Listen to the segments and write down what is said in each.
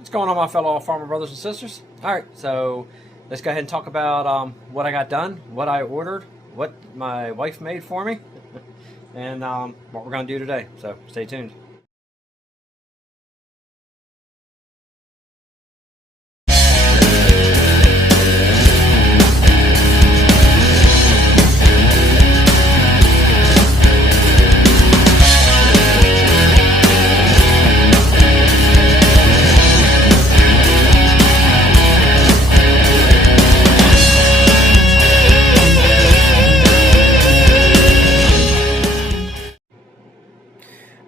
What's going on, my fellow farmer brothers and sisters? Alright, so let's go ahead and talk about what I got done, what I ordered, what my wife made for me, and what we're going to do today. So stay tuned.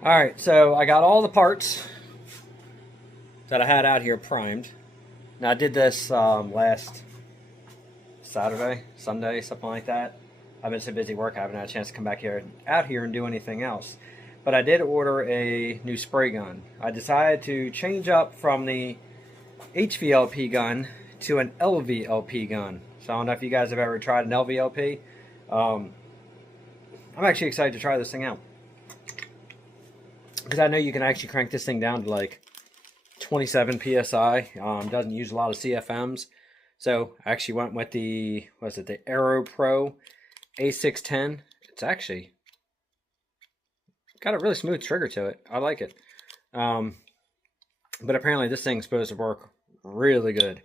Alright, so I got all the parts that I had out here primed. Now I did this last Saturday, Sunday, something like that. I've been so busy work I haven't had a chance to come back out here and do anything else. But I did order a new spray gun. I decided to change up from the HVLP gun to an LVLP gun. So I don't know if you guys have ever tried an LVLP. I'm actually excited to try this thing out, because I know you can actually crank this thing down to like 27 psi. Doesn't use a lot of CFMs. So I actually went with the, the Aeropro A610. It's actually got a really smooth trigger to it. I like it. But apparently this thing's supposed to work really good.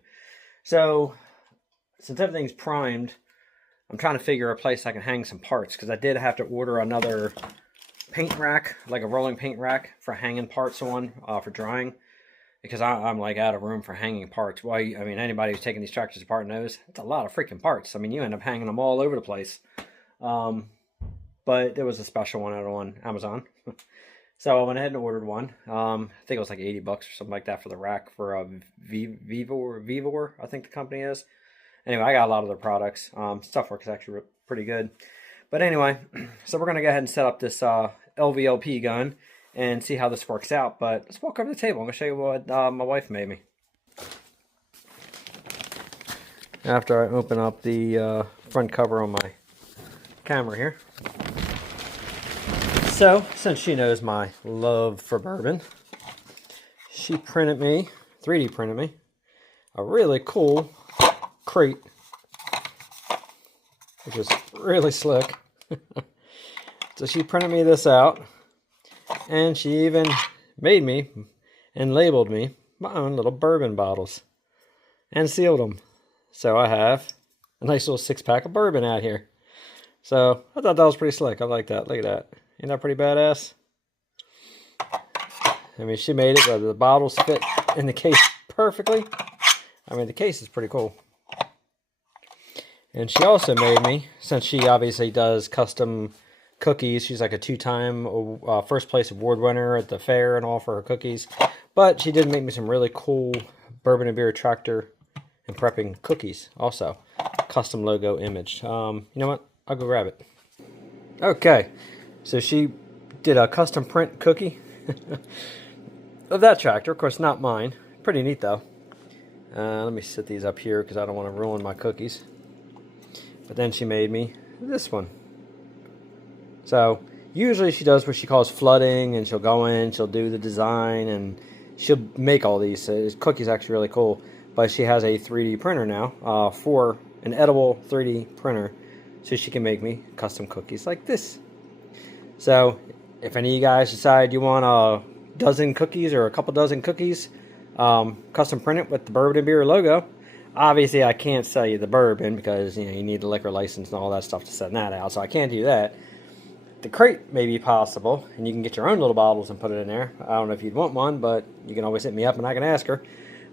So since everything's primed, I'm trying to figure a place I can hang some parts, because I did have to order another paint rack, like a rolling paint rack for hanging parts on for drying, because I'm like out of room for hanging parts. Well, I mean, anybody who's taking these tractors apart knows it's a lot of freaking parts. I mean, you end up hanging them all over the place. But there was a special one out on Amazon. So I went ahead and ordered one. I think it was like 80 bucks or something like that for the rack for Vivor, I think the company is. Anyway, I got a lot of their products. Stuff works actually pretty good. But anyway, so we're going to go ahead and set up this LVLP gun and see how this works out. But let's walk over to the table. I'm going to show you what my wife made me. After I open up the front cover on my camera here. So, since she knows my love for bourbon, she printed me, 3D printed me, a really cool crate, which is really slick. So she printed me this out, and she even made me and labeled me my own little bourbon bottles and sealed them. So I have a nice little 6-pack of bourbon out here. So I thought that was pretty slick. I like that. Look at that. Ain't that pretty badass? I mean, she made it where the bottles fit in the case perfectly. I mean, the case is pretty cool. And she also made me, since she obviously does custom cookies, she's like a 2-time first place award winner at the fair and all for her cookies. But she did make me some really cool bourbon and beer tractor and prepping cookies also. Custom logo image. You know what? I'll go grab it. Okay. So she did a custom print cookie of that tractor. Of course, not mine. Pretty neat, though. Let me set these up here because I don't want to ruin my cookies. But then she made me this one. So usually she does what she calls flooding, and she'll go in, she'll do the design, and she'll make all these. This cookie's actually really cool. But she has a 3D printer now for an edible 3D printer, so she can make me custom cookies like this. So if any of you guys decide you want a dozen cookies or a couple dozen cookies, custom print it with the Bourbon and Beer logo. Obviously, I can't sell you the bourbon because you need the liquor license and all that stuff to send that out, so I can't do that. The crate may be possible, and you can get your own little bottles and put it in there. I don't know if you'd want one, but you can always hit me up and I can ask her.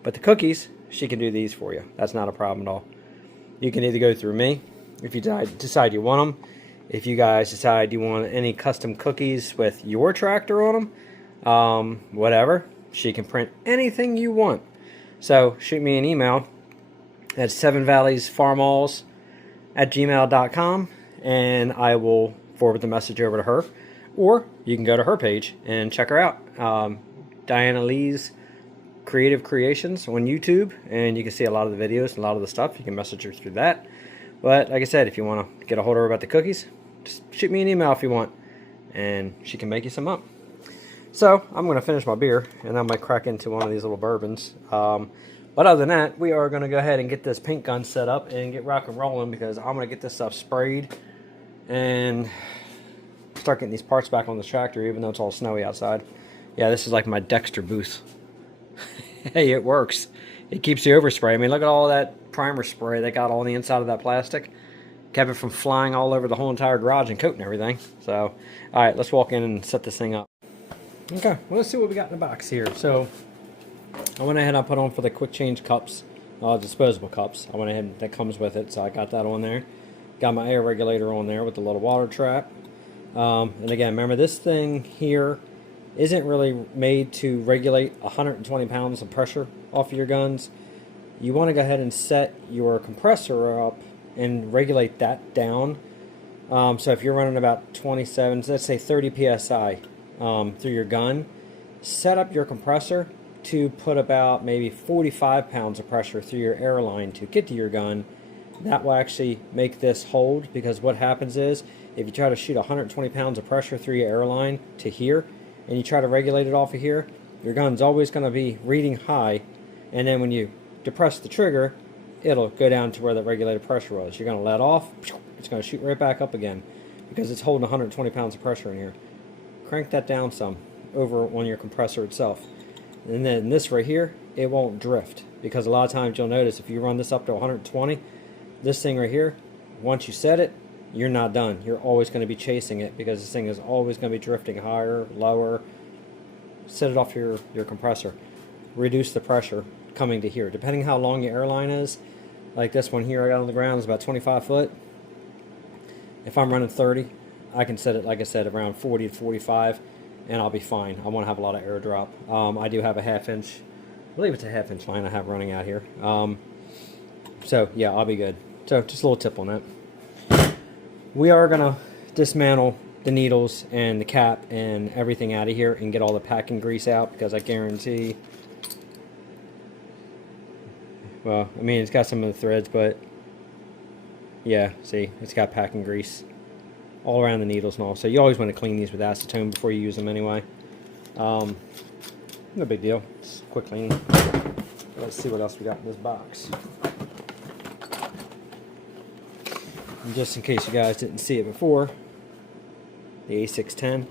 But the cookies, she can do these for you. That's not a problem at all. You can either go through me if you decide you want them. If you guys decide you want any custom cookies with your tractor on them, whatever, she can print anything you want. So shoot me an email at 7valleysfarmalls@gmail.com, and I will forward the message over to her. Or you can go to her page and check her out. Diana Lee's Creative Creations on YouTube, and you can see a lot of the videos and a lot of the stuff. You can message her through that. But like I said, if you want to get a hold of her about the cookies, just shoot me an email if you want, and she can make you some up. So I'm going to finish my beer, and I might crack into one of these little bourbons. But other than that, we are going to go ahead and get this paint gun set up and get rock and rolling, because I'm going to get this stuff sprayed and start getting these parts back on the tractor, even though it's all snowy outside. Yeah, this is like my Dexter booth. Hey, it works. It keeps you overspray. I mean, look at all that primer spray they got on the inside of that plastic. Kept it from flying all over the whole entire garage and coating everything. So, alright, let's walk in and set this thing up. Okay, well, let's see what we got in the box here. So, I went ahead and I put on for the quick change cups, disposable cups. I went ahead and that comes with it, so I got that on there. Got my air regulator on there with the little water trap. And again, remember, this thing here isn't really made to regulate 120 pounds of pressure off of your guns. You want to go ahead and set your compressor up and regulate that down. So if you're running about 27, let's say 30 psi through your gun, set up your compressor to put about maybe 45 pounds of pressure through your airline to get to your gun. That will actually make this hold, because what happens is, if you try to shoot 120 pounds of pressure through your airline to here, and you try to regulate it off of here, your gun's always going to be reading high, and then when you depress the trigger, it'll go down to where that regulated pressure was. You're going to let off, it's going to shoot right back up again, because it's holding 120 pounds of pressure in here. Crank that down some over on your compressor itself. And then this right here, it won't drift, because a lot of times you'll notice if you run this up to 120, this thing right here, once you set it, you're not done. You're always going to be chasing it, because this thing is always going to be drifting higher, lower. Set it off your compressor. Reduce the pressure coming to here. Depending how long your airline is, like this one here I got on the ground is about 25 foot. If I'm running 30, I can set it, like I said, around 40 to 45, and I'll be fine. I won't have a lot of air drop. I do have a 1/2 inch, I believe it's a 1/2 inch line I have running out here. So yeah, I'll be good. So just a little tip on that. We are going to dismantle the needles and the cap and everything out of here and get all the packing grease out, because I guarantee, well, I mean, it's got some of the threads, but yeah, see, it's got packing grease all around the needles and all. So you always want to clean these with acetone before you use them anyway. No big deal. Just a quick cleaning. Let's see what else we got in this box. And just in case you guys didn't see it before, the A610,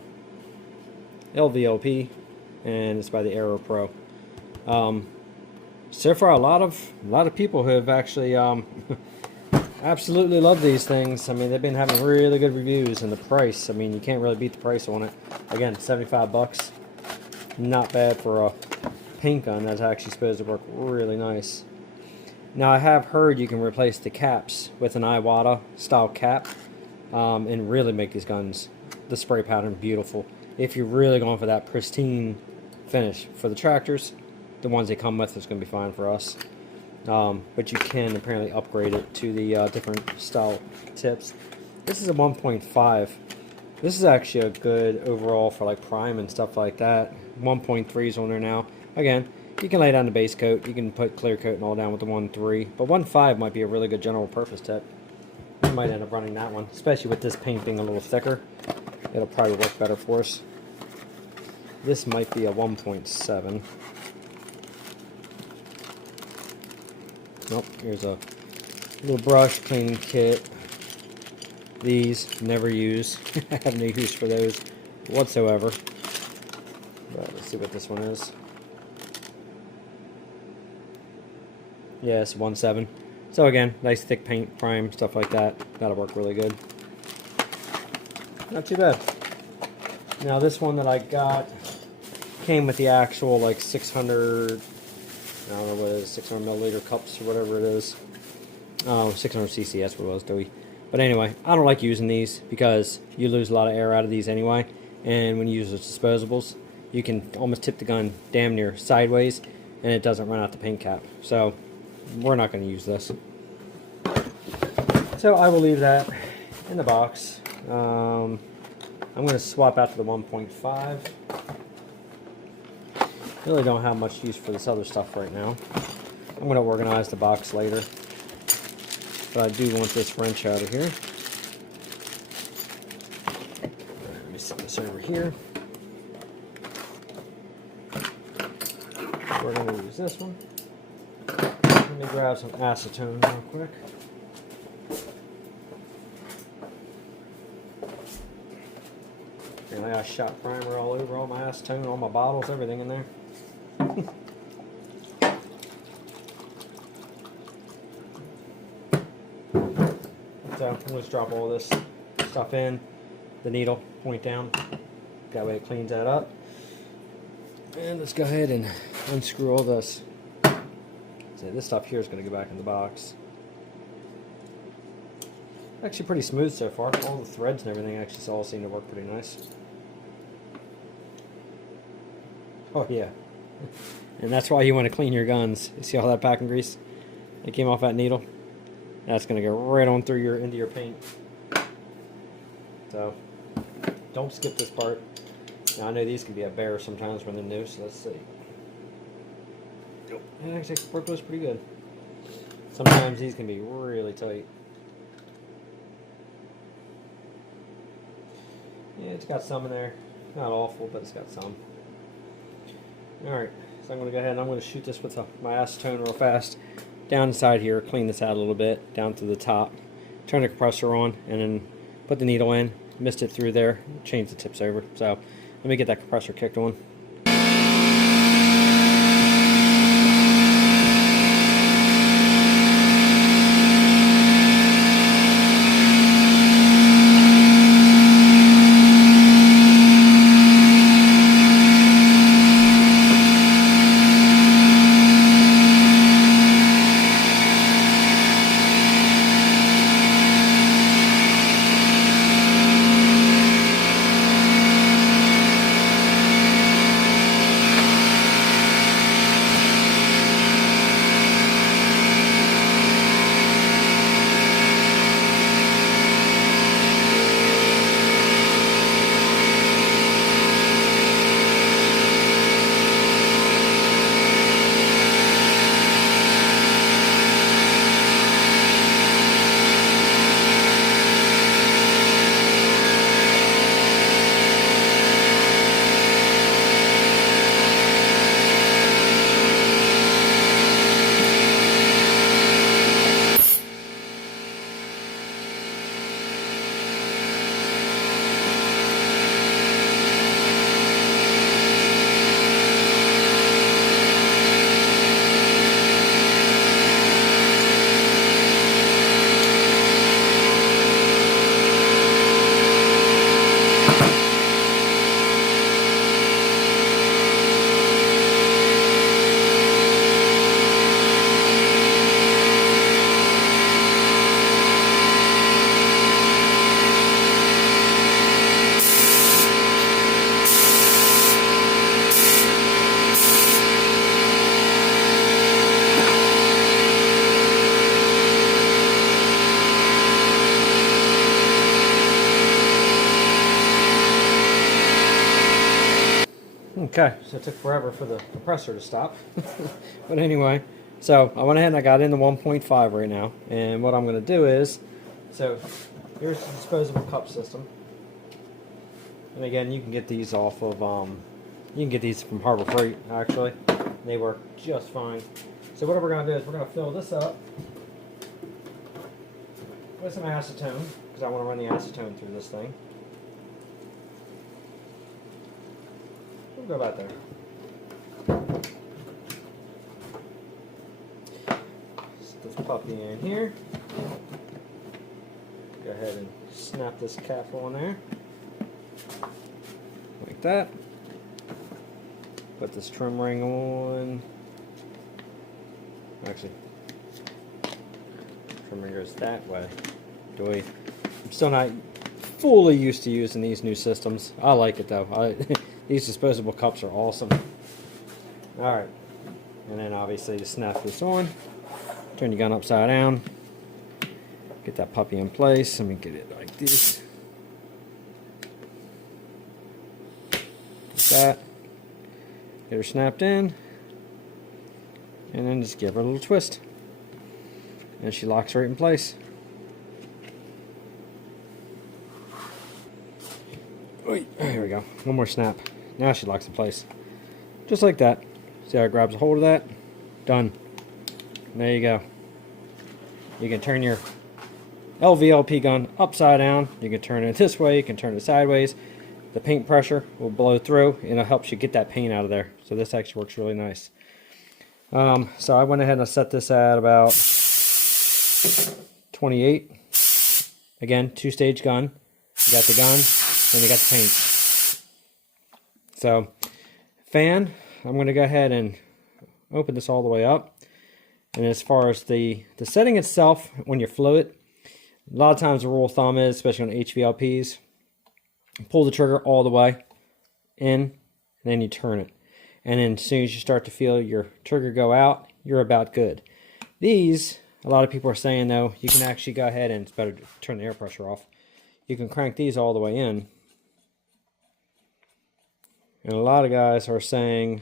LVLP, and it's by the Aeropro. So far, a lot of people have actually absolutely love these things. I mean, they've been having really good reviews, and the price, I mean, you can't really beat the price on it. Again, 75 bucks. Not bad for a paint gun that's actually supposed to work really nice. Now, I have heard you can replace the caps with an Iwata style cap and really make these guns, the spray pattern, beautiful. If you're really going for that pristine finish. For the tractors, the ones they come with is going to be fine for us. But you can apparently upgrade it to the different style tips. This is a 1.5. This is actually a good overall for like prime and stuff like that. 1.3 is on there now. Again, you can lay down the base coat. You can put clear coat and all down with the 1.3. But 1.5 might be a really good general purpose tip. You might end up running that one, especially with this paint being a little thicker. It'll probably work better for us. This might be a 1.7. Nope, here's a little brush cleaning kit. These, never use. I have no use for those whatsoever. But let's see what this one is. Yeah, it's 1.7. So again, nice thick paint, prime, stuff like that. That'll work really good. Not too bad. Now this one that I got came with the actual like 600, I don't know what it is, 600 milliliter cups or whatever it is. 600 cc, that's what it was, Dewey. But anyway, I don't like using these because you lose a lot of air out of these anyway. And when you use those disposables, you can almost tip the gun damn near sideways and it doesn't run out the paint cap. So we're not going to use this. So I will leave that in the box. I'm going to swap out to the 1.5. Really don't have much use for this other stuff right now. I'm going to organize the box later. But I do want this wrench out of here. Let me set this over here. we're going to use this one. Let me grab some acetone real quick. And I got shot primer all over, all my acetone, all my bottles, everything in there. So I'm going to drop all this stuff in the needle, point down. That way it cleans that up. And let's go ahead and unscrew all this. So this stuff here is going to go back in the box. Actually pretty smooth so far. All the threads and everything actually all seem to work pretty nice. Oh yeah. And that's why you want to clean your guns. You see all that packing grease that came off that needle? That's going to go right on through into your paint. So don't skip this part. Now I know these can be a bear sometimes when they're new, so let's see. It actually worked pretty good. Sometimes these can be really tight. Yeah, it's got some in there. Not awful, but it's got some. Alright, so I'm going to go ahead and I'm going to shoot this with my acetone real fast. Down inside here, clean this out a little bit, down to the top. Turn the compressor on, and then put the needle in. Missed it through there, change the tips over. So let me get that compressor kicked on. Okay, so it took forever for the compressor to stop. But anyway, so I went ahead and I got into 1.5 right now. And what I'm going to do is, so here's the disposable cup system. And again, you can get these off of, you can get these from Harbor Freight, actually. They work just fine. So what we're going to do is we're going to fill this up with some acetone, because I want to run the acetone through this thing. We'll go about there. Set this puppy in here. Go ahead and snap this cap on there. Like that. Put this trim ring on. Actually, trim ring goes that way. I'm still not fully used to using these new systems. I like it though. These disposable cups are awesome. Alright, and then obviously to snap this on, turn your gun upside down, get that puppy in place. Let me get it like this. Like that. Get her snapped in, and then just give her a little twist. And she locks right in place. There we go. One more snap. Now she locks in place. Just like that. See how it grabs a hold of that? Done. There you go. You can turn your LVLP gun upside down. You can turn it this way. You can turn it sideways. The paint pressure will blow through and it helps you get that paint out of there. So this actually works really nice. So I went ahead and I set this at about 28. Again, 2-stage gun. You got the gun, then you got the paint. So, fan, I'm going to go ahead and open this all the way up. And as far as the setting itself, when you flow it, a lot of times the rule of thumb is, especially on HVLPs, pull the trigger all the way in, and then you turn it. And then as soon as you start to feel your trigger go out, you're about good. These, a lot of people are saying though, you can actually go ahead and, it's better to turn the air pressure off. You can crank these all the way in. And a lot of guys are saying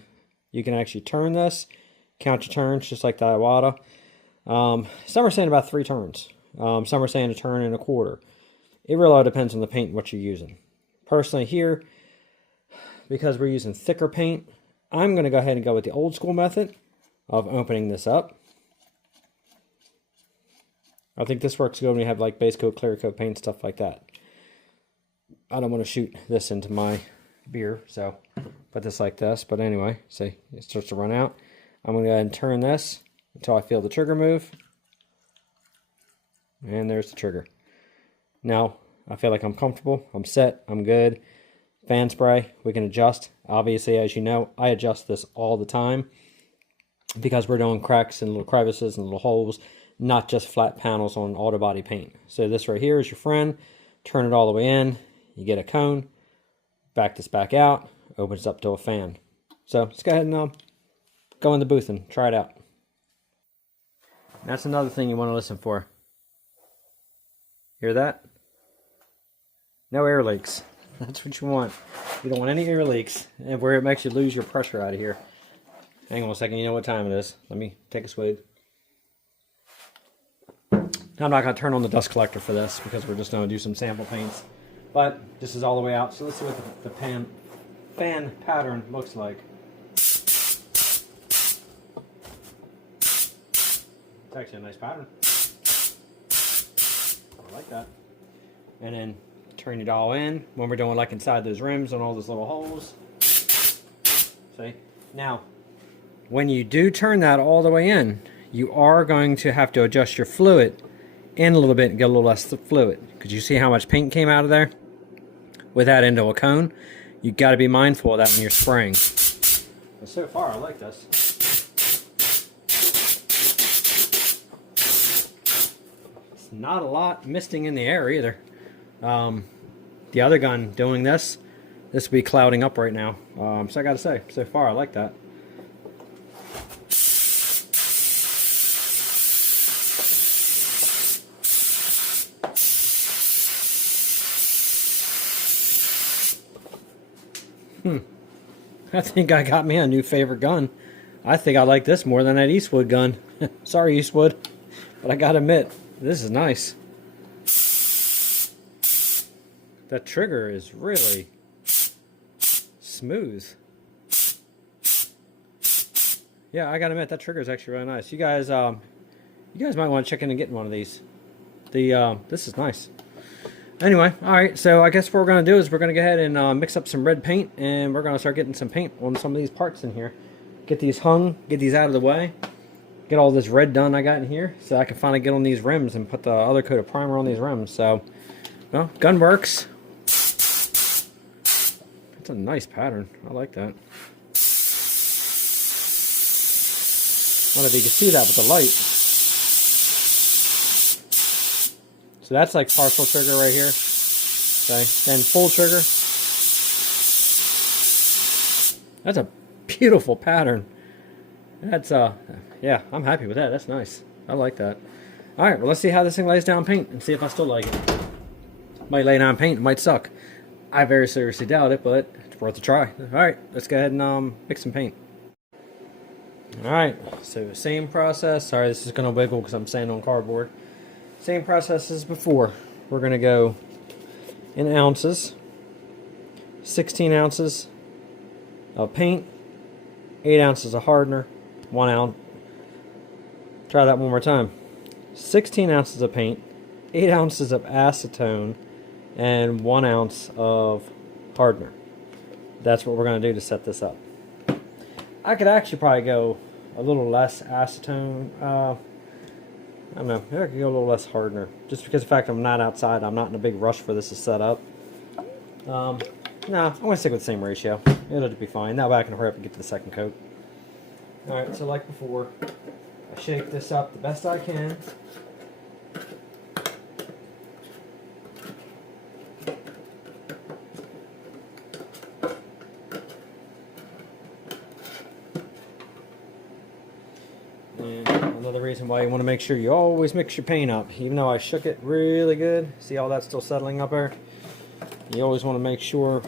you can actually turn this, count your turns just like the Iwata. Some are saying about 3 turns. Some are saying a turn and a quarter. It really all depends on the paint and what you're using. Personally here, because we're using thicker paint, I'm going to go ahead and go with the old school method of opening this up. I think this works good when you have like base coat, clear coat paint, stuff like that. I don't want to shoot this into my beer, so put this like this. But anyway, see, it starts to run out. I'm going to go ahead and turn this until I feel the trigger move. And there's the trigger. Now, I feel like I'm comfortable, I'm set, I'm good. Fan spray, we can adjust. Obviously, as you know, I adjust this all the time because we're doing cracks and little crevices and little holes, not just flat panels on auto body paint. So this right here is your friend. Turn it all the way in, you get a cone, back this back out, opens up to a fan. So let's go ahead and go in the booth and try it out. That's another thing you want to listen for. Hear that? No air leaks. That's what you want. You don't want any air leaks, and where it makes you lose your pressure out of here. Hang on a second, you know what time it is. Let me take a swig. I'm not going to turn on the dust collector for this because we're just going to do some sample paints. But this is all the way out, so let's see what the fan pattern looks like. It's actually a nice pattern. I like that. And then turn it all in when we're doing like inside those rims and all those little holes. See? Now, when you do turn that all the way in, you are going to have to adjust your fluid in a little bit and get a little less fluid. Because you see how much paint came out of there? With that into a cone, you got to be mindful of that when you're spraying. But so far, I like this. It's not a lot misting in the air either. The other gun doing this will be clouding up right now. So I gotta say, so far I like that. I think I got me a new favorite gun. I think I like this more than that Eastwood gun. Sorry, Eastwood, but I gotta admit, this is nice. That trigger is really smooth. Yeah, I gotta admit that trigger is actually really nice. You guys might want to check in and get one of these. This is nice. Anyway, all right. So I guess what we're gonna do is we're gonna go ahead and mix up some red paint, and we're gonna start getting some paint on some of these parts in here. Get these hung, get these out of the way, get all this red done I got in here, so I can finally get on these rims and put the other coat of primer on these rims. So, well, gun works. It's a nice pattern. I like that. I don't know if you can see that with the light. So that's like partial trigger right here. Okay, then full trigger. That's a beautiful pattern. That's yeah, I'm happy with that. That's nice. I like that. All right, well, let's see how this thing lays down paint and see if I still like it. Might lay down paint. It might suck. I very seriously doubt it, but it's worth a try. All right, let's go ahead and mix some paint. All right, so same process. Sorry, this is going to wiggle because I'm standing on cardboard. Same process as before. We're going to go in ounces, 16 ounces of paint, 8 ounces of hardener, 1 ounce. Try that one more time. 16 ounces of paint, 8 ounces of acetone, and 1 ounce of hardener. That's what we're going to do to set this up. I could actually probably go a little less acetone. I don't know. Maybe I could go a little less hardener. Just because of the fact I'm not outside, I'm not in a big rush for this to set up. No, I'm going to stick with the same ratio. It'll be fine. That way I can hurry up and get to the second coat. Alright, so like before, I shake this up the best I can. And another reason why you want to make sure you always mix your paint up. Even though I shook it really good, see all that's still settling up there? You always want to make sure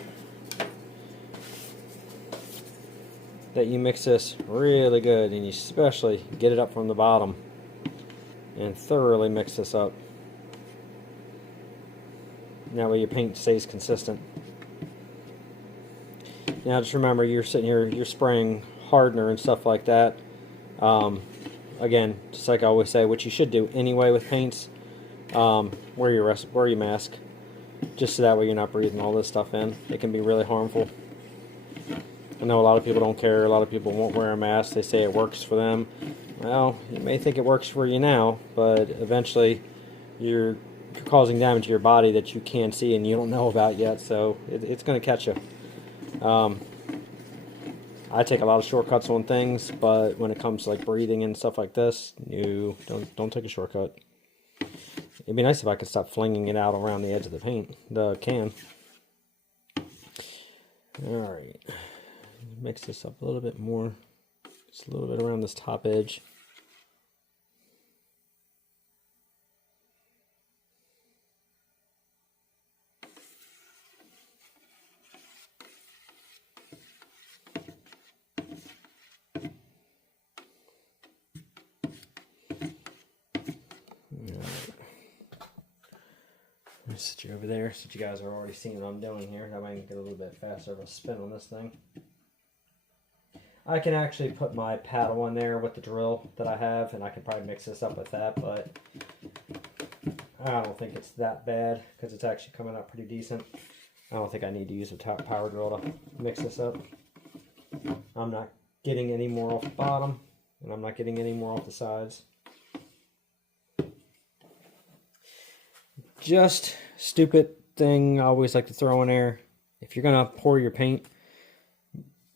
that you mix this really good, and you especially get it up from the bottom and thoroughly mix this up. That way your paint stays consistent. Now just remember, you're sitting here, you're spraying hardener and stuff like that. Again, just like I always say, what you should do anyway with paints, wear your mask, just so that way you're not breathing all this stuff in. It can be really harmful. I know a lot of people don't care. A lot of people won't wear a mask. They say it works for them. Well, you may think it works for you now, but eventually you're causing damage to your body that you can't see and you don't know about yet, so it's going to catch you. I take a lot of shortcuts on things, but when it comes to like breathing and stuff like this, you don't take a shortcut. It'd be nice if I could stop flinging it out around the edge of the can. Alright. Mix this up a little bit more. Just a little bit around this top edge. Let me sit you over there so you guys are already seeing what I'm doing here. That way I can get a little bit faster of a spin on this thing. I can actually put my paddle in there with the drill that I have, and I can probably mix this up with that, but I don't think it's that bad because it's actually coming out pretty decent. I don't think I need to use a power drill to mix this up. I'm not getting any more off the bottom, and I'm not getting any more off the sides. Just stupid thing I always like to throw in there. If you're going to pour your paint,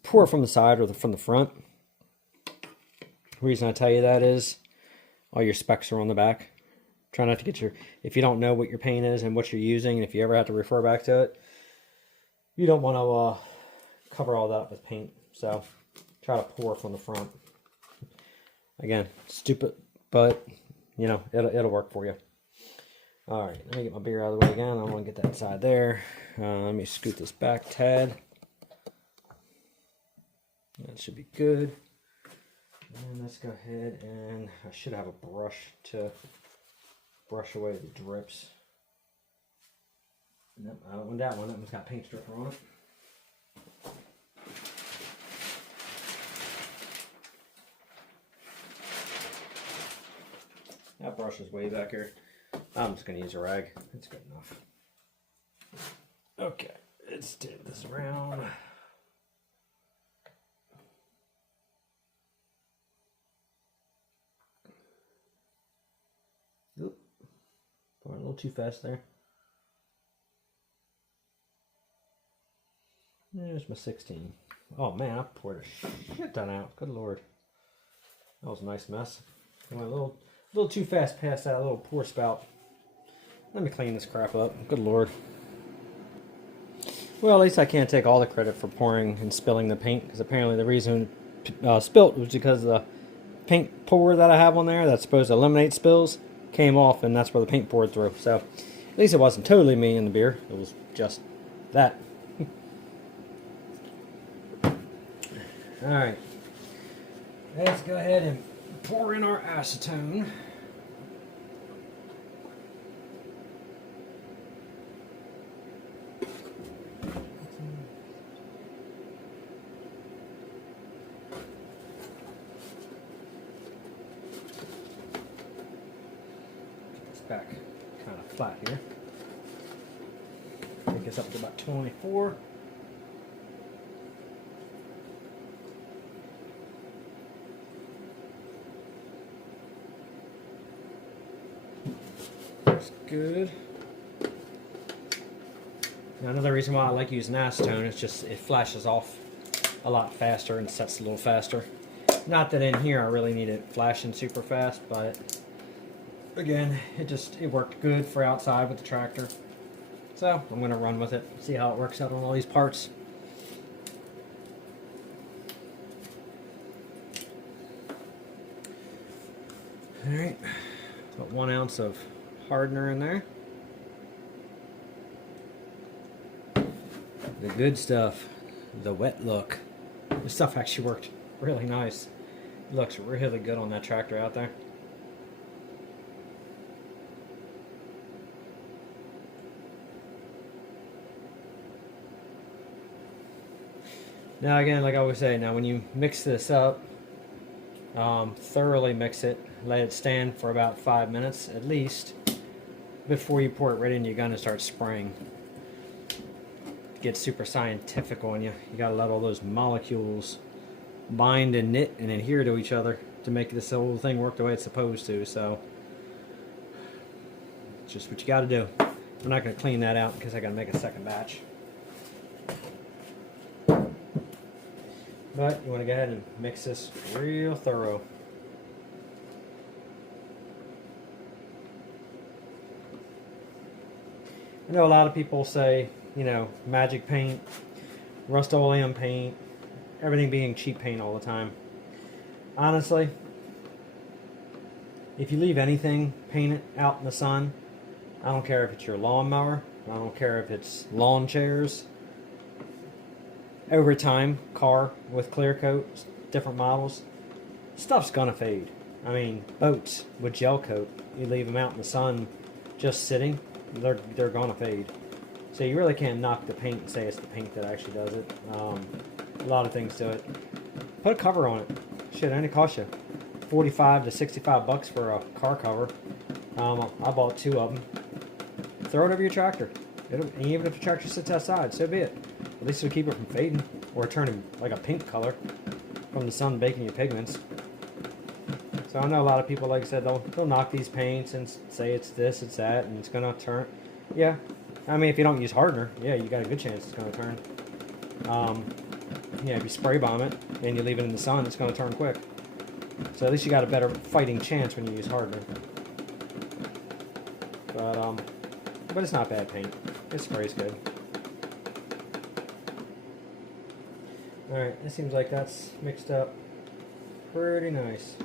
pour it from the side or from the front. The reason I tell you that is all your specs are on the back. Try not to get if you don't know what your paint is and what you're using, and if you ever have to refer back to it, you don't want to cover all that up with paint. So try to pour from the front. Again, stupid, but you know, it'll work for you. Alright, let me get my beer out of the way again. I want to get that side there. Let me scoot this back tad. That should be good. And let's go ahead and I should have a brush to brush away the drips. Nope, I don't want that one. That one's got paint stripper on it. That brush is way back here. I'm just going to use a rag. It's good enough. Okay, let's take this around. Oop. Going a little too fast there. There's my 16. Oh man, I poured a shit ton out. Good lord. That was a nice mess. I went a little too fast past that little pour spout. Let me clean this crap up. Good lord. Well, at least I can't take all the credit for pouring and spilling the paint, because apparently the reason it spilt was because the paint pour that I have on there that's supposed to eliminate spills came off, and that's where the paint poured through. So at least it wasn't totally me in the beer. It was just that. Alright. Let's go ahead and pour in our acetone. back kind of flat here. Take this up to about 24. That's good. Now another reason why I like using acetone is just it flashes off a lot faster and sets a little faster. Not that in here I really need it flashing super fast, but again, it worked good for outside with the tractor. So I'm going to run with it, see how it works out on all these parts. Alright, put 1 ounce of hardener in there. The good stuff, the wet look. This stuff actually worked really nice. It looks really good on that tractor out there. Now again, like I always say, now when you mix this up, thoroughly mix it, let it stand for about 5 minutes at least before you pour it right into your gun and start spraying. It gets super scientific on you. You gotta let all those molecules bind and knit and adhere to each other to make this whole thing work the way it's supposed to. So it's just what you gotta do. I'm not gonna clean that out because I gotta make a second batch. But you want to go ahead and mix this real thorough. I know a lot of people say, you know, magic paint, Rust-Oleum paint, everything being cheap paint all the time. Honestly, if you leave anything painted out in the sun, I don't care if it's your lawnmower, I don't care if it's lawn chairs, over time, car with clear coat, different models, stuff's gonna fade. I mean, boats with gel coat, you leave them out in the sun just sitting, they're gonna fade. So you really can't knock the paint and say it's the paint that actually does it. A lot of things do it. Put a cover on it. Shit, it only cost you 45 to 65 bucks for a car cover. I bought 2 of them. Throw it over your tractor. Even if the tractor sits outside, so be it. At least it'll keep it from fading or turning like a pink color from the sun baking your pigments. So I know a lot of people, like I said, they'll knock these paints and say it's this, it's that, and it's gonna turn. Yeah, I mean, if you don't use hardener, yeah, you got a good chance it's gonna turn. Yeah, if you spray bomb it and you leave it in the sun, it's gonna turn quick. So at least you got a better fighting chance when you use hardener. But it's not bad paint. It sprays good. Alright, it seems like that's mixed up pretty nice.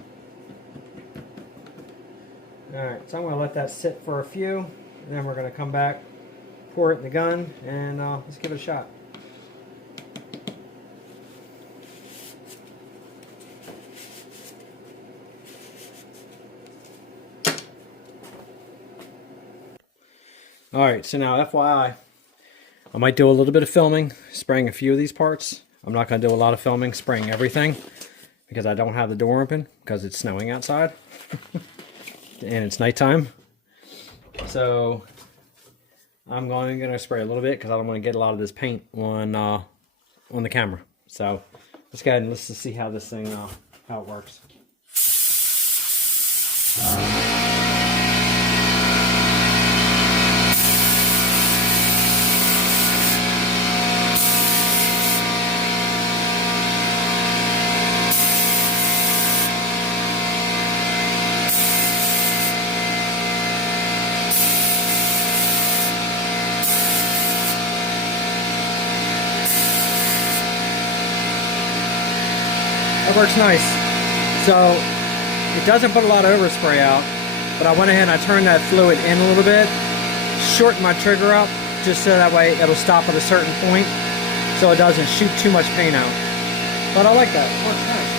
Alright, so I'm going to let that sit for a few, and then we're going to come back, pour it in the gun, and let's give it a shot. Alright, so now FYI, I might do a little bit of filming, spraying a few of these parts. I'm not going to do a lot of filming, spraying everything, because I don't have the door open, because it's snowing outside, and it's nighttime. So, I'm going to spray a little bit, because I don't want to get a lot of this paint on the camera. So, let's go ahead and let's just see how this thing, how it works. That works nice. So it doesn't put a lot of overspray out, but I went ahead and I turned that fluid in a little bit, shortened my trigger up just so that way it'll stop at a certain point so it doesn't shoot too much paint out. But I like that. It works nice.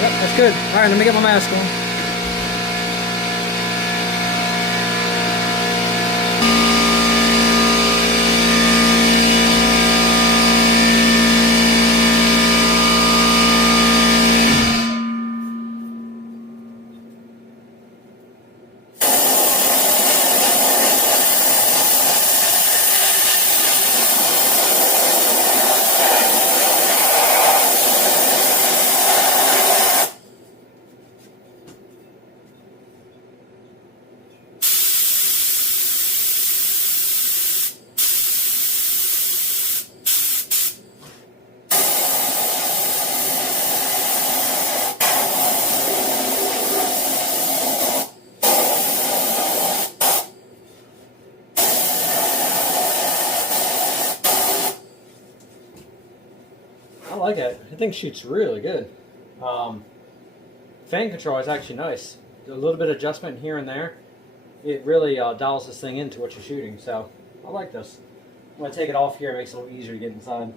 Yep, that's good. Alright, let me get my mask on. I like it. I think it shoots really good. Fan control is actually nice. A little bit of adjustment here and there. It really dials this thing into what you're shooting. So I like this. When I take it off here, it makes it a little easier to get inside.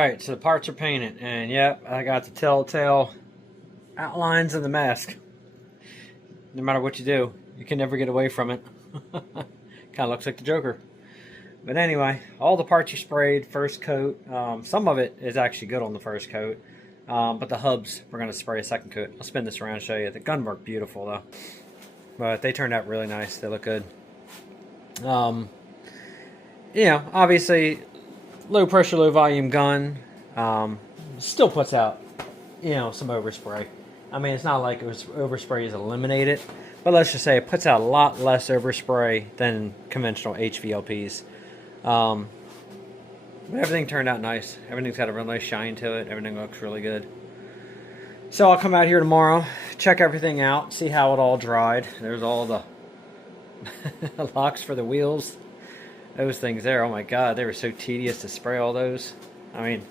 Alright, so the parts are painted, and yep, I got the telltale outlines of the mask. No matter what you do, you can never get away from it. Kind of looks like the Joker. But anyway, all the parts are sprayed, first coat. Some of it is actually good on the first coat. But the hubs, we're going to spray a second coat. I'll spin this around and show you. The gun worked beautiful though. But they turned out really nice. They look good. You know, obviously, low pressure, low volume gun. Still puts out, you know, some overspray. I mean, it's not like it was overspray is eliminated. But let's just say it puts out a lot less overspray than conventional HVLPs. But everything turned out nice. Everything's got a real nice shine to it. Everything looks really good. So I'll come out here tomorrow, check everything out, see how it all dried. There's all the locks for the wheels. Those things there, oh my god, they were so tedious to spray all those. I mean,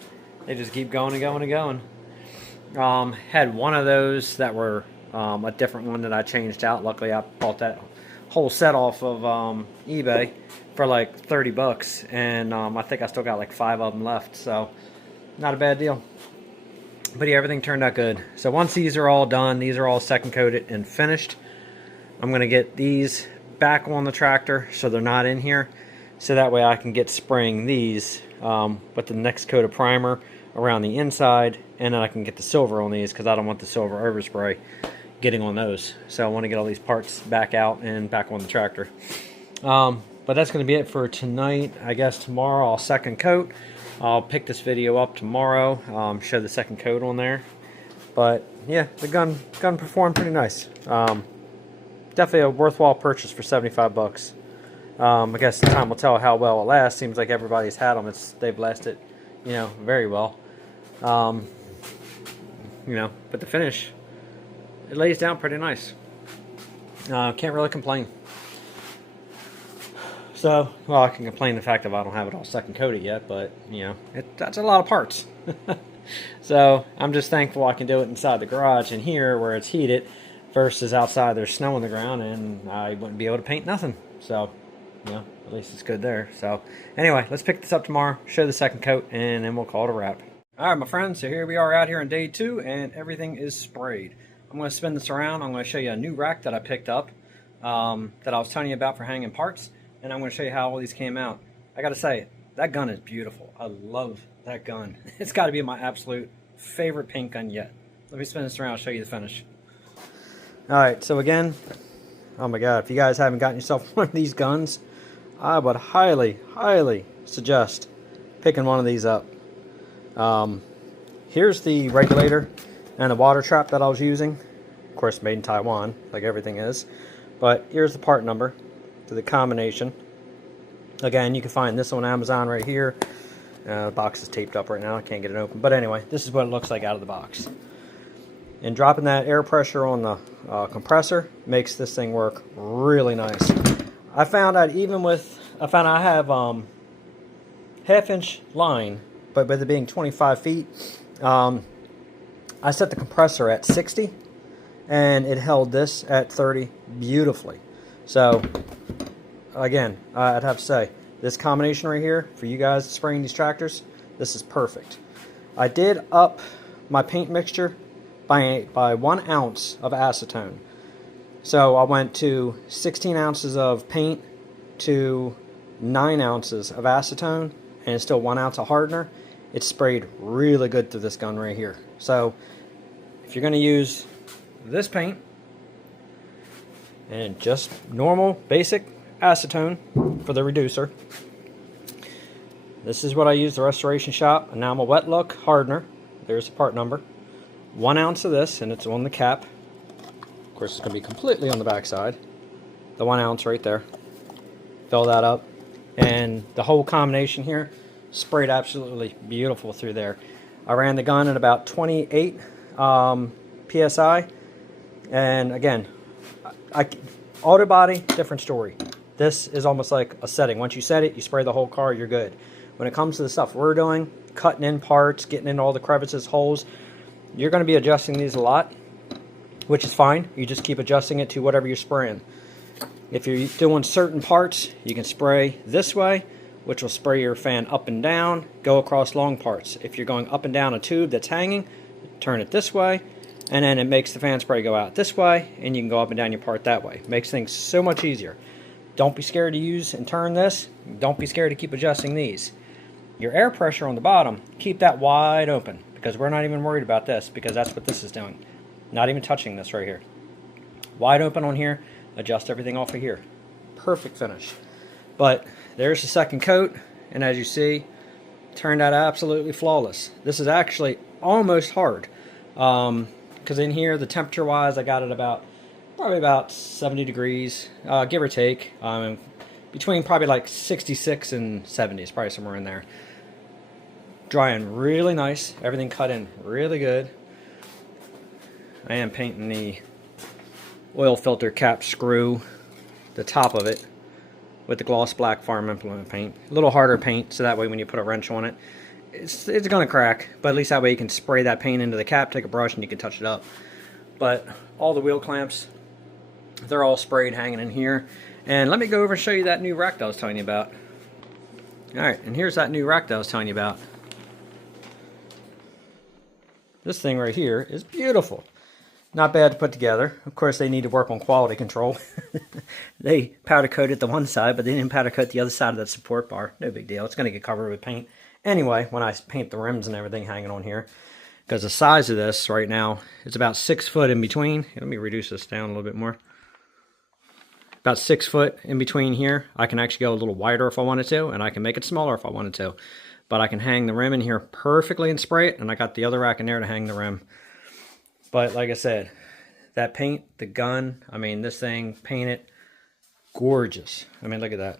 they just keep going and going and going. Had one of those that were a different one that I changed out. Luckily, I bought that whole set off of eBay for like 30 bucks, and I think I still got like 5 of them left, so not a bad deal. But yeah, everything turned out good. So once these are all done, these are all second coated and finished, I'm going to get these back on the tractor so they're not in here, so that way I can get spraying these with the next coat of primer around the inside, and then I can get the silver on these because I don't want the silver overspray getting on those. So I want to get all these parts back out and back on the tractor. But that's going to be it for tonight. I guess tomorrow I'll second coat. I'll pick this video up tomorrow, show the second coat on there. But yeah, the gun performed pretty nice. Definitely a worthwhile purchase for 75 bucks. I guess time will tell how well it lasts. Seems like everybody's had them. They've lasted, you know, very well. You know, but the finish, it lays down pretty nice. Can't really complain. So, well, I can complain the fact that I don't have it all second coated yet, but, you know, that's a lot of parts. So, I'm just thankful I can do it inside the garage and here where it's heated versus outside there's snow on the ground and I wouldn't be able to paint nothing. So, you know, at least it's good there. So, anyway, let's pick this up tomorrow, show the second coat, and then we'll call it a wrap. Alright, my friends, so here we are out here on day 2, and everything is sprayed. I'm going to spin this around. I'm going to show you a new rack that I picked up that I was telling you about for hanging parts. And I'm going to show you how all these came out. I got to say, that gun is beautiful. I love that gun. It's got to be my absolute favorite paint gun yet. Let me spin this around and show you the finish. Alright, so again, oh my god, if you guys haven't gotten yourself one of these guns, I would highly, highly suggest picking one of these up. Here's the regulator and the water trap that I was using. Of course, made in Taiwan, like everything is. But here's the part number to the combination. Again, you can find this on Amazon right here. The box is taped up right now. I can't get it open. But anyway, this is what it looks like out of the box. And dropping that air pressure on the compressor makes this thing work really nice. I found out even with, I have half-inch line, but with it being 25 feet, I set the compressor at 60, and it held this at 30 beautifully. So, again, I'd have to say, this combination right here, for you guys spraying these tractors, this is perfect. I did up my paint mixture by 1 ounce of acetone. So I went to 16 ounces of paint to 9 ounces of acetone, and it's still 1 ounce of hardener. It sprayed really good through this gun right here. So, if you're going to use this paint, and just normal, basic acetone for the reducer. This is what I use the Restoration Shop Enamel Wet Look Hardener. There's the part number. 1 ounce of this, and it's on the cap. Of course, it's going to be completely on the back side. The 1 ounce right there. Fill that up. And the whole combination here sprayed absolutely beautiful through there. I ran the gun at about 28 PSI. And again, auto body, different story. This is almost like a setting. Once you set it, you spray the whole car, you're good. When it comes to the stuff we're doing, cutting in parts, getting in all the crevices, holes, you're going to be adjusting these a lot, which is fine. You just keep adjusting it to whatever you're spraying. If you're doing certain parts, you can spray this way, which will spray your fan up and down, go across long parts. If you're going up and down a tube that's hanging, turn it this way, and then it makes the fan spray go out this way, and you can go up and down your part that way. Makes things so much easier. Don't be scared to use and turn this. Don't be scared to keep adjusting these. Your air pressure on the bottom, keep that wide open, because we're not even worried about this, because that's what this is doing. Not even touching this right here. Wide open on here, adjust everything off of here. Perfect finish. But there's the second coat, and as you see, turned out absolutely flawless. This is actually almost hard, because in here, the temperature wise, I got it probably about 70 degrees, give or take, between probably like 66 and 70 is probably somewhere in there. Drying really nice, everything cut in really good. I am painting the oil filter cap screw, the top of it, with the gloss black farm implement paint. A little harder paint, so that way when you put a wrench on it, it's going to crack, but at least that way you can spray that paint into the cap, take a brush, and you can touch it up. But all the wheel clamps, they're all sprayed hanging in here. And let me go over and show you that new rack that I was telling you about. Alright, and here's that new rack that I was telling you about. This thing right here is beautiful. Not bad to put together. Of course, they need to work on quality control. They powder coated the one side, but they didn't powder coat the other side of that support bar. No big deal. It's going to get covered with paint. Anyway, when I paint the rims and everything hanging on here, because the size of this right now, it's about 6 foot in between. Let me reduce this down a little bit more. About 6 foot in between here. I can actually go a little wider if I wanted to, and I can make it smaller if I wanted to. But I can hang the rim in here perfectly and spray it, and I got the other rack in there to hang the rim. But like I said, that paint, the gun, I mean, this thing painted gorgeous. I mean, look at that.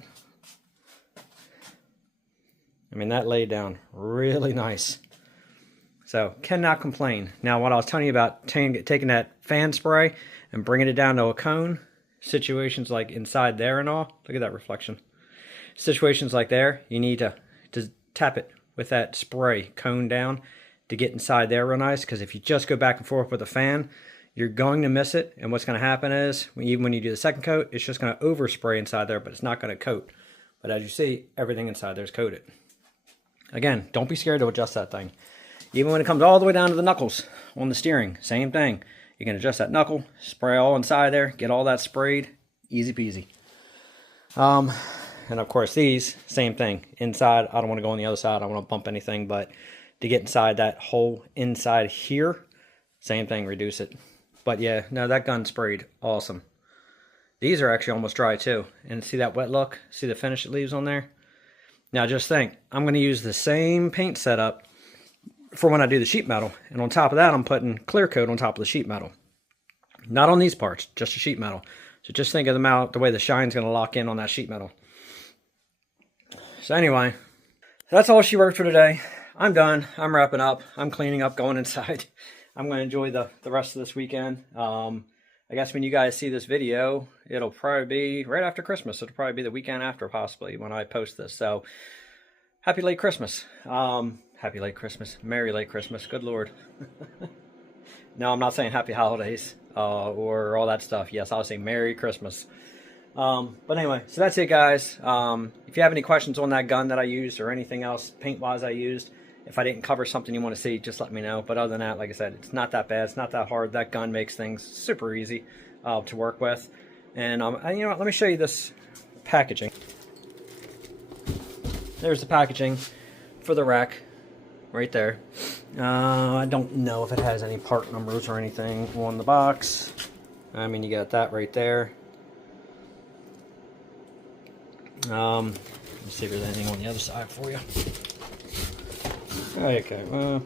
I mean, that laid down really nice. So, cannot complain. Now, what I was telling you about taking that fan spray and bringing it down to a cone, situations like inside there and all, look at that reflection. Situations like there, you need to tap it with that spray cone down to get inside there real nice, because if you just go back and forth with a fan, you're going to miss it, and what's going to happen is, even when you do the second coat, it's just going to overspray inside there, but it's not going to coat. But as you see, everything inside there is coated. Again, don't be scared to adjust that thing. Even when it comes all the way down to the knuckles on the steering, same thing. You can adjust that knuckle, spray all inside there, get all that sprayed, easy peasy. And of course these, same thing. Inside, I don't want to go on the other side, I don't want to bump anything, but to get inside that hole inside here, same thing, reduce it. But yeah, no, that gun sprayed awesome. These are actually almost dry too. And see that wet look? See the finish it leaves on there? Now just think, I'm going to use the same paint setup for when I do the sheet metal. And on top of that, I'm putting clear coat on top of the sheet metal. Not on these parts, just the sheet metal. So just think of the way the shine's going to lock in on that sheet metal. So anyway, that's all she worked for today. I'm done. I'm wrapping up. I'm cleaning up, going inside. I'm going to enjoy the rest of this weekend. I guess when you guys see this video, it'll probably be right after Christmas. It'll probably be the weekend after, possibly, when I post this. So, happy late Christmas. Happy late Christmas. Merry late Christmas. Good Lord. No, I'm not saying happy holidays or all that stuff. Yes, I'll say Merry Christmas. But anyway, so that's it, guys. If you have any questions on that gun that I used or anything else paint-wise I used, if I didn't cover something you want to see, just let me know. But other than that, like I said, it's not that bad. It's not that hard. That gun makes things super easy to work with. And you know what? Let me show you this packaging. There's the packaging for the rack right there. I don't know if it has any part numbers or anything on the box. I mean, you got that right there. Let's see if there's anything on the other side for you. Okay, well,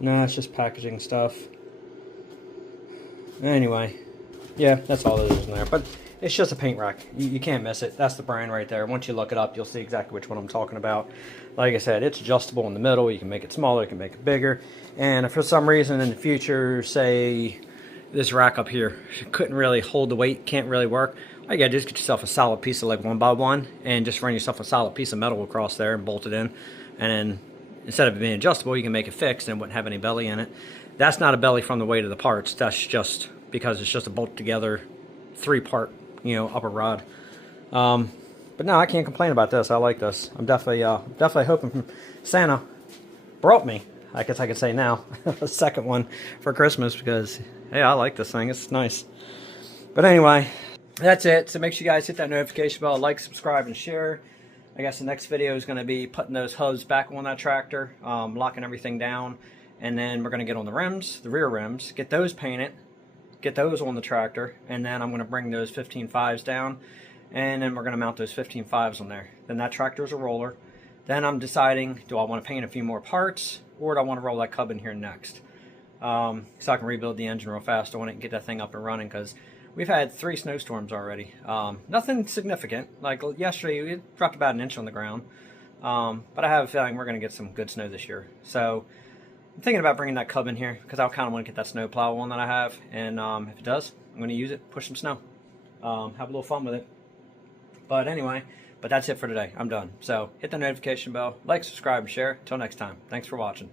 no, it's just packaging stuff. Anyway, yeah, that's all there is in there. But it's just a paint rack. You can't miss it. That's the brand right there. Once you look it up, you'll see exactly which one I'm talking about. Like I said, it's adjustable in the middle. You can make it smaller, you can make it bigger. And if for some reason in the future, say this rack up here couldn't really hold the weight, can't really work, all you gotta do is get yourself a solid piece of like 1x1 and just run yourself a solid piece of metal across there and bolt it in. And then instead of it being adjustable, you can make it fixed and it wouldn't have any belly in it. That's not a belly from the weight of the parts. That's just because it's just a bolt together 3-part, you know, upper rod. But But no, I can't complain about this. I like this. I'm definitely hoping Santa brought me, I guess I could say now, a second one for Christmas, because, hey, I like this thing. It's nice. But anyway, that's it. So make sure you guys hit that notification bell, like, subscribe, and share. I guess the next video is going to be putting those hubs back on that tractor, locking everything down, and then we're going to get on the rims, the rear rims, get those painted, get those on the tractor, and then I'm going to bring those 15.5s down, and then we're going to mount those 15.5s on there. Then that tractor's a roller. Then I'm deciding, do I want to paint a few more parts, or do I want to roll that cub in here next? So I can rebuild the engine real fast. I want to get that thing up and running, because we've had 3 snowstorms already. Nothing significant. Like yesterday, it dropped about 1 inch on the ground. But I have a feeling we're going to get some good snow this year. So I'm thinking about bringing that cub in here, because I kind of want to get that snow plow one that I have. And if it does, I'm going to use it, push some snow. Have a little fun with it. But anyway, that's it for today. I'm done. So hit the notification bell, like, subscribe, and share. Till next time. Thanks for watching.